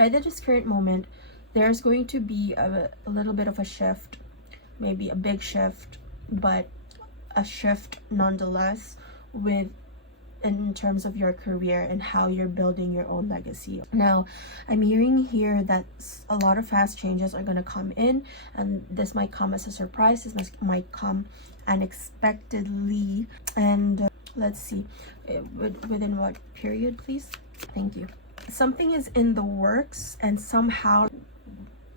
right at this current moment, there's going to be a little bit of a shift, maybe a big shift, but a shift nonetheless with in terms of your career and how you're building your own legacy. Now, I'm hearing here that a lot of fast changes are going to come in, and this might come as a surprise. This might come unexpectedly. And let's see, within what period, please? Thank you. Something is in the works, and somehow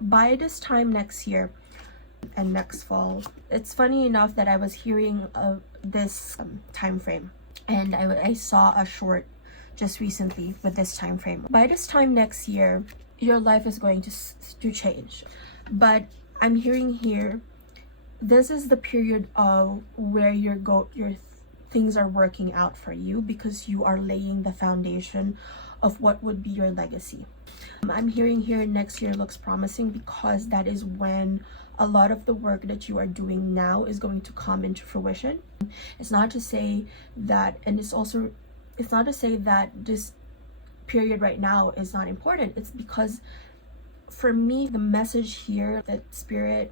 by this time next year and next fall, it's funny enough that I was hearing of this time frame, and I saw a short just recently with this time frame. By this time next year, your life is going to change. But I'm hearing here, this is the period of where your things are working out for you, because you are laying the foundation of what would be your legacy. I'm hearing here next year looks promising, because that is when a lot of the work that you are doing now is going to come into fruition. It's not to say that, and it's not to say that this period right now is not important. It's because for me, the message here that Spirit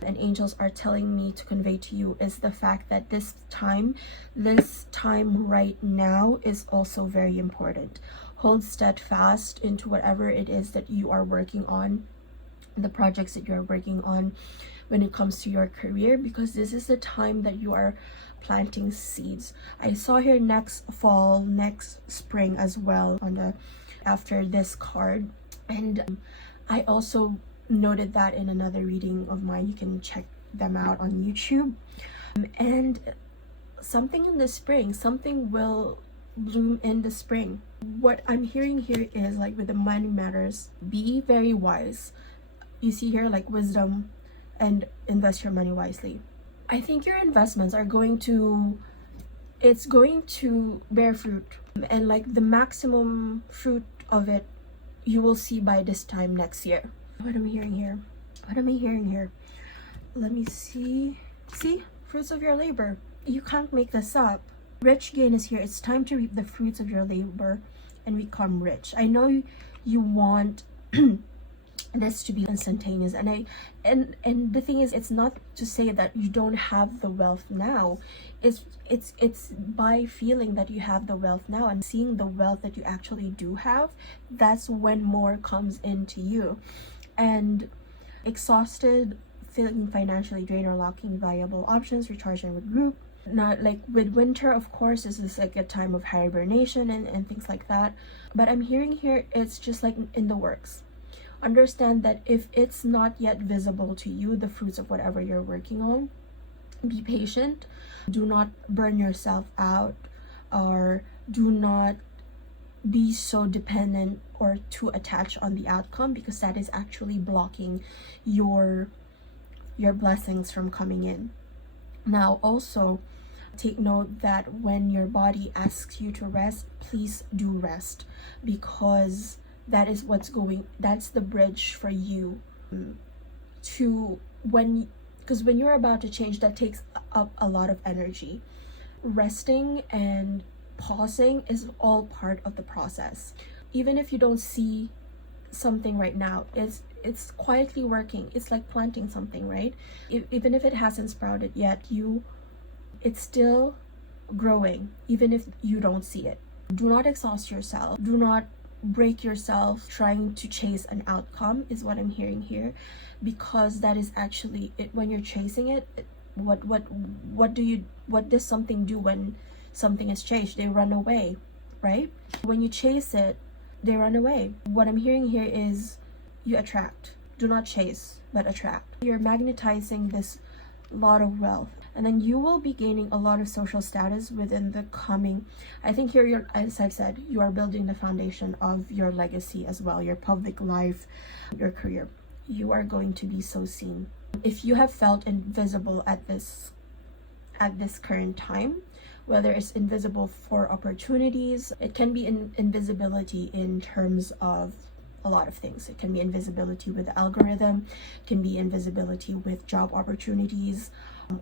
and angels are telling me to convey to you is the fact that this time right now is also very important. Hold steadfast into whatever it is that you are working on, the projects that you're working on when it comes to your career, because this is the time that you are planting seeds. I saw here next fall, next spring as well on the after this card, and I also noted that in another reading of mine. You can check them out on YouTube. And something in the spring, something will bloom in the spring. What I'm hearing here is, like with the money matters, be very wise. You see here like wisdom, and invest your money wisely. I think your investments are going to bear fruit, and like the maximum fruit of it you will see by this time next year. What am I hearing here? What am I hearing here? Let me see. See? Fruits of your labor. You can't make this up. Rich gain is here. It's time to reap the fruits of your labor and become rich. I know you want this to be instantaneous, and the thing is, it's not to say that you don't have the wealth now. It's by feeling that you have the wealth now and seeing the wealth that you actually do have, that's when more comes into you. And exhausted, feeling financially drained, or lacking viable options, recharging with group. Not like with winter, of course, this is like a time of hibernation and things like that. But I'm hearing here, it's just like in the works. Understand that if it's not yet visible to you, the fruits of whatever you're working on, be patient. Do not burn yourself out, or do not be so dependent or too attached on the outcome, because that is actually blocking your blessings from coming in. Now also take note that when your body asks you to rest, please do rest, because that is that's the bridge for you to because when you're about to change, that takes up a lot of energy. Resting and pausing is all part of the process. Even if you don't see something right now, it's quietly working. It's like planting something, right? Even if it hasn't sprouted yet, it's still growing, even if you don't see it. Do not exhaust yourself. Do not break yourself trying to chase an outcome, is what I'm hearing here, because that is actually it. When you're chasing it, what does something do when something is chased? They run away, right? When you chase it, they run away. What I'm hearing here is you attract. Do not chase, but attract. You're magnetizing this lot of wealth, and then you will be gaining a lot of social status within the coming. I think here, as I said, you are building the foundation of your legacy as well, your public life, your career. You are going to be so seen. If you have felt invisible at this current time, whether it's invisible for opportunities, it can be invisibility in terms of a lot of things. It can be invisibility with the algorithm, it can be invisibility with job opportunities,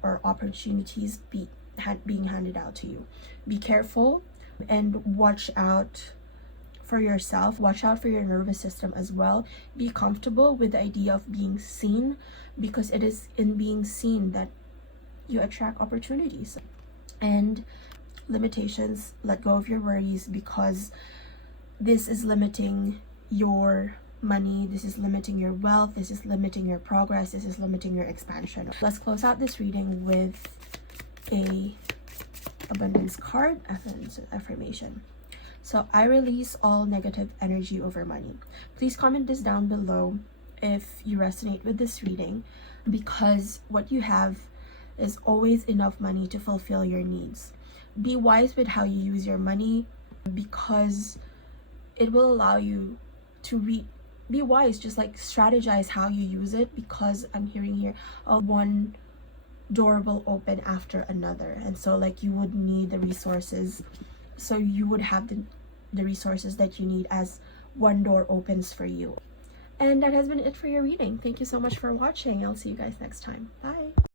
or opportunities being handed out to you. Be careful and watch out for yourself. Watch out for your nervous system as well. Be comfortable with the idea of being seen, because it is in being seen that you attract opportunities and limitations. Let go of your worries, because this is limiting your money, this is limiting your wealth, this is limiting your progress, this is limiting your expansion. Let's close out this reading with a abundance card, affirmation. So I release all negative energy over money. Please comment this down below if you resonate with this reading, because what you have is always enough money to fulfill your needs. Be wise with how you use your money, because it will allow you to be wise. Just like strategize how you use it, because I'm hearing here one door will open after another, and so like you would need the resources, so you would have the resources that you need as one door opens for you. And that has been it for your reading. Thank you so much for watching. I'll see you guys next time. Bye.